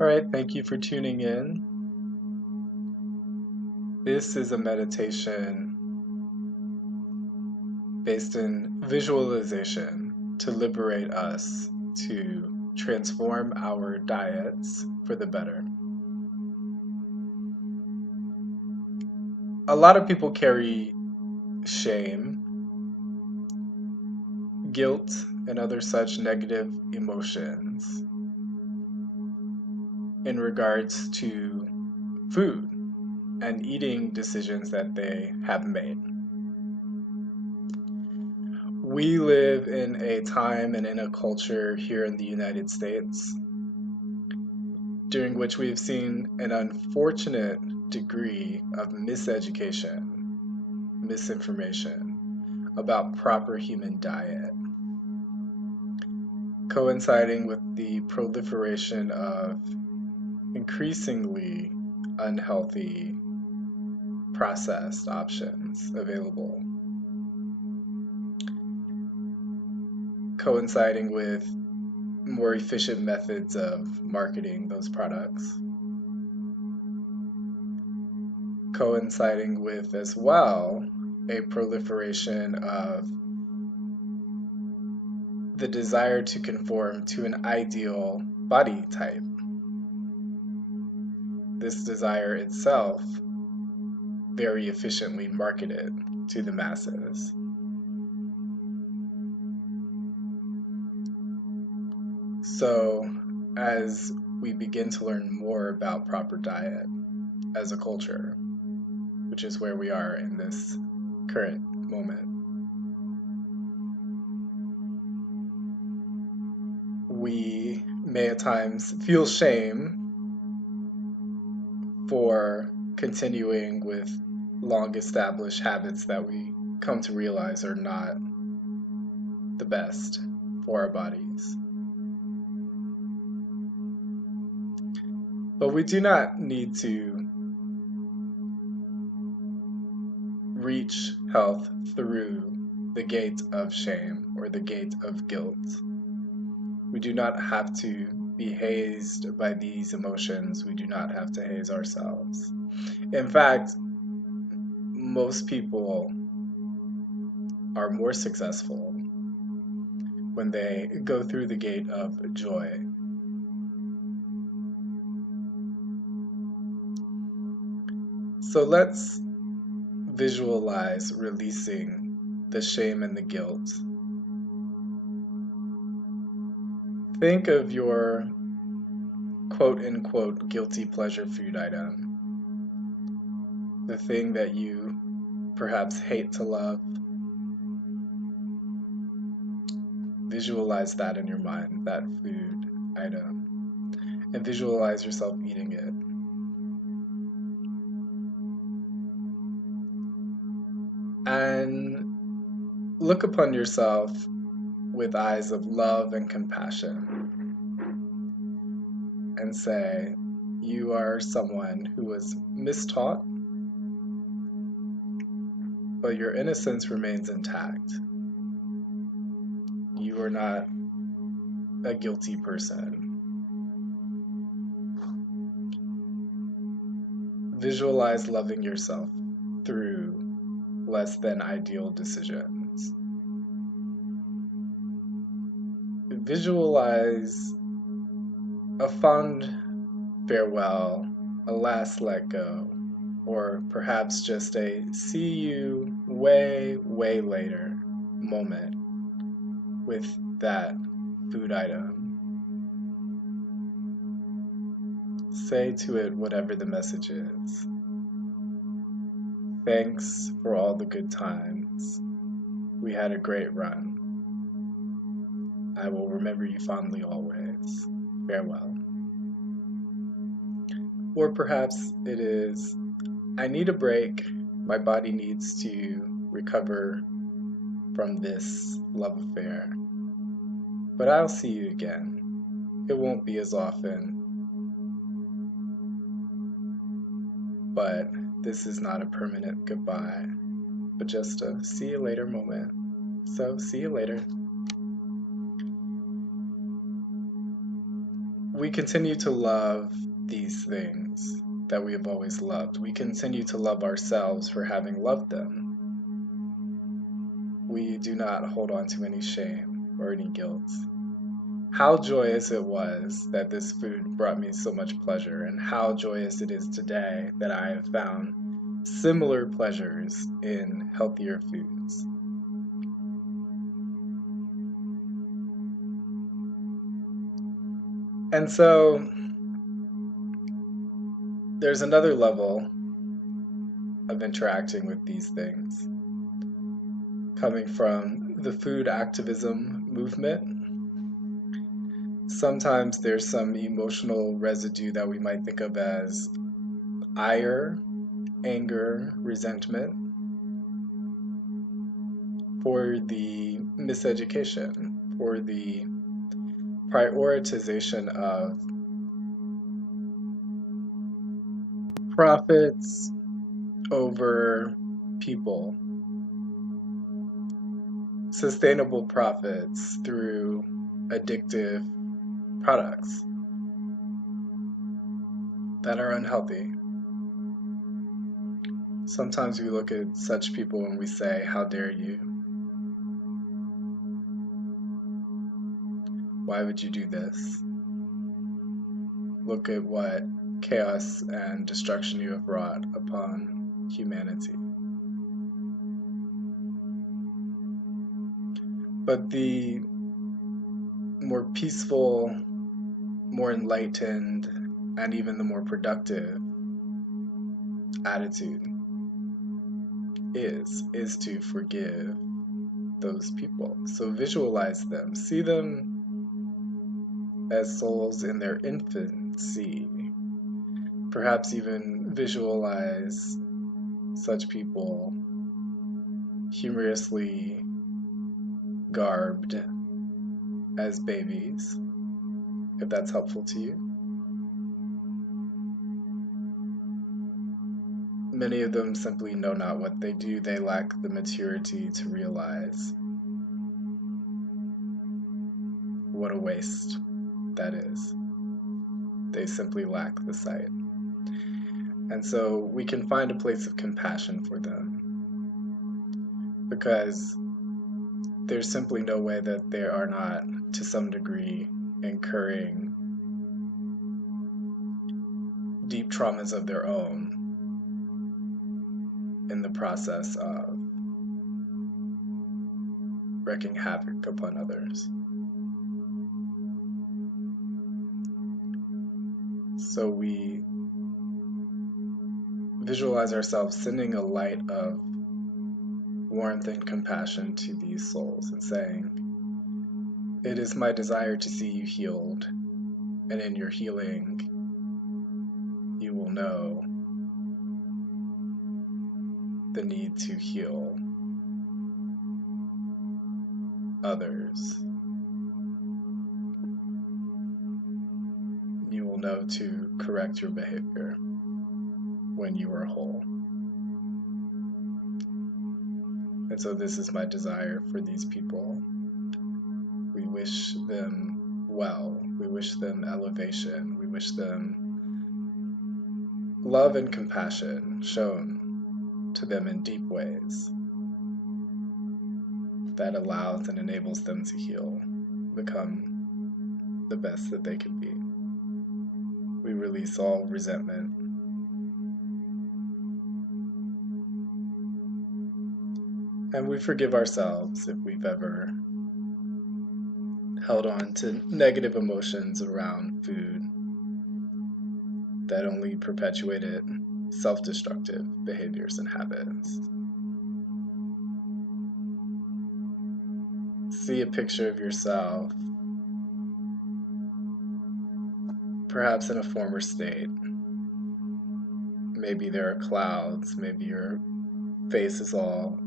All right, thank you for tuning in. This is a meditation based in visualization to liberate us to transform our diets for the better. A lot of people carry shame, guilt, and other such negative emotions in regards to food and eating decisions that they have made. We live in a time and in a culture here in the United States during which we have seen an unfortunate degree of miseducation, misinformation about proper human diet, coinciding with the proliferation of increasingly unhealthy processed options available, coinciding with more efficient methods of marketing those products, coinciding with as well a proliferation of the desire to conform to an ideal body type. This desire itself very efficiently marketed to the masses. So, as we begin to learn more about proper diet as a culture, which is where we are in this current moment, we may at times feel shame for continuing with long established habits that we come to realize are not the best for our bodies. But we do not need to reach health through the gate of shame or the gate of guilt. We do not have to be hazed by these emotions. We do not have to haze ourselves. In fact, most people are more successful when they go through the gate of joy. So let's visualize releasing the shame and the guilt. Think of your quote unquote guilty pleasure food item, the thing that you perhaps hate to love. Visualize that in your mind, that food item, and visualize yourself eating it. And look upon yourself with eyes of love and compassion and say, you are someone who was mistaught, but your innocence remains intact. You are not a guilty person. Visualize loving yourself through less than ideal decisions. Visualize a fond farewell, a last let go, or perhaps just a see you way, way later moment with that food item. Say to it whatever the message is. Thanks for all the good times. We had a great run. I will remember you fondly always. Farewell. Or perhaps it is, I need a break. My body needs to recover from this love affair. but I'll see you again. It won't be as often, but this is not a permanent goodbye, but just a see you later moment. So, see you later. We continue to love these things that we have always loved. We continue to love ourselves for having loved them. We do not hold on to any shame or any guilt. How joyous it was that this food brought me so much pleasure, and how joyous it is today that I have found similar pleasures in healthier foods. And so there's another level of interacting with these things coming from the food activism movement. Sometimes there's some emotional residue that we might think of as ire, anger, resentment for the miseducation, for the prioritization of profits over people, sustainable profits through addictive products that are unhealthy. Sometimes we look at such people and we say, how dare you? Why would you do this? Look at what chaos and destruction you have wrought upon humanity. But the more peaceful, more enlightened, and even the more productive attitude is to forgive those people. So visualize them, see them as souls in their infancy. Perhaps even visualize such people humorously garbed as babies, if that's helpful to you. Many of them simply know not what they do. They lack the maturity to realize what a waste that is. They simply lack the sight. And so we can find a place of compassion for them, because there's simply no way that they are not, to some degree, incurring deep traumas of their own in the process of wreaking havoc upon others. So we visualize ourselves sending a light of warmth and compassion to these souls and saying, it is my desire to see you healed, and in your healing, you will know the need to heal others. You will know to correct your behavior when you are whole. And so this is my desire for these people. We wish them well. We wish them elevation. We wish them love and compassion shown to them in deep ways that allows and enables them to heal, become the best that they can be. We release all resentment. And we forgive ourselves if we've ever held on to negative emotions around food that only perpetuated self-destructive behaviors and habits. See a picture of yourself, perhaps in a former state. Maybe there are clouds, maybe your face is all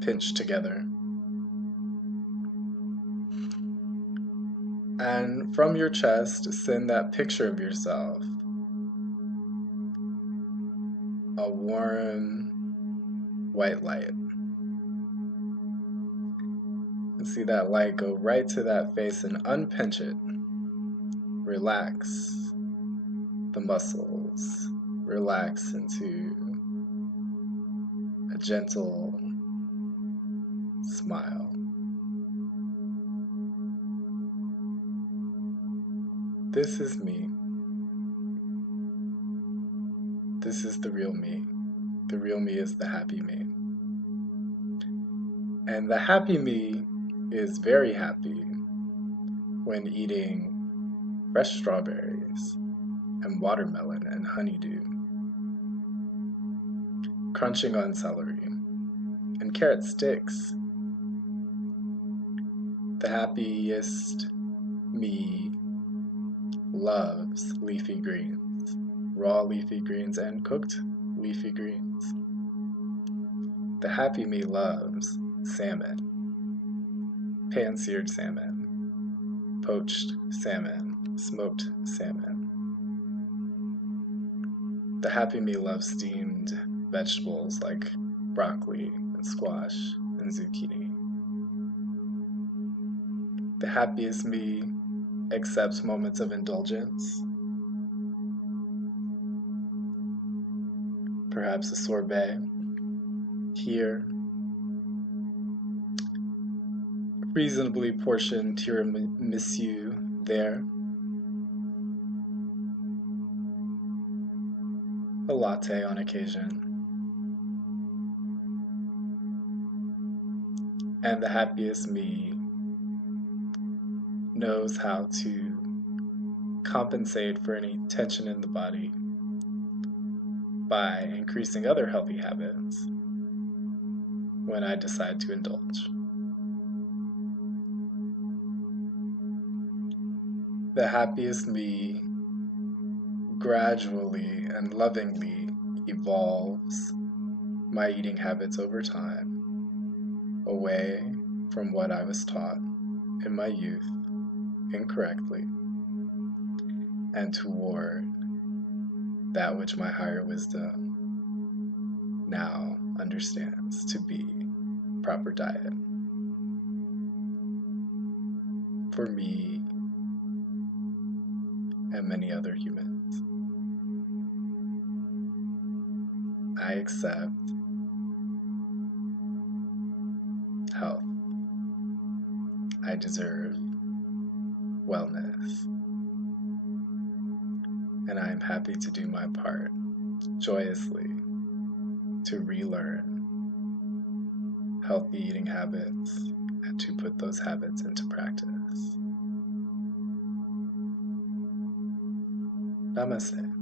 pinched together. And from your chest, send that picture of yourself, a warm white light. And see that light go right to that face and unpinch it. Relax the muscles. Relax into a gentle smile. This is me. This is the real me. The real me is the happy me. And the happy me is very happy when eating fresh strawberries and watermelon and honeydew, crunching on celery and carrot sticks. The happiest me loves leafy greens, raw leafy greens and cooked leafy greens. The happy me loves salmon, pan-seared salmon, poached salmon, smoked salmon. The happy me loves steamed vegetables like broccoli and squash and zucchini. The happiest me accepts moments of indulgence, perhaps a sorbet here, reasonably portioned tiramisu there, a latte on occasion. And the happiest me knows how to compensate for any tension in the body by increasing other healthy habits when I decide to indulge. The happiest me gradually and lovingly evolves my eating habits over time away from what I was taught in my youth incorrectly and toward that which my higher wisdom now understands to be proper diet for me and many other humans. I accept health. I deserve wellness. And I am happy to do my part joyously to relearn healthy eating habits and to put those habits into practice. Namaste.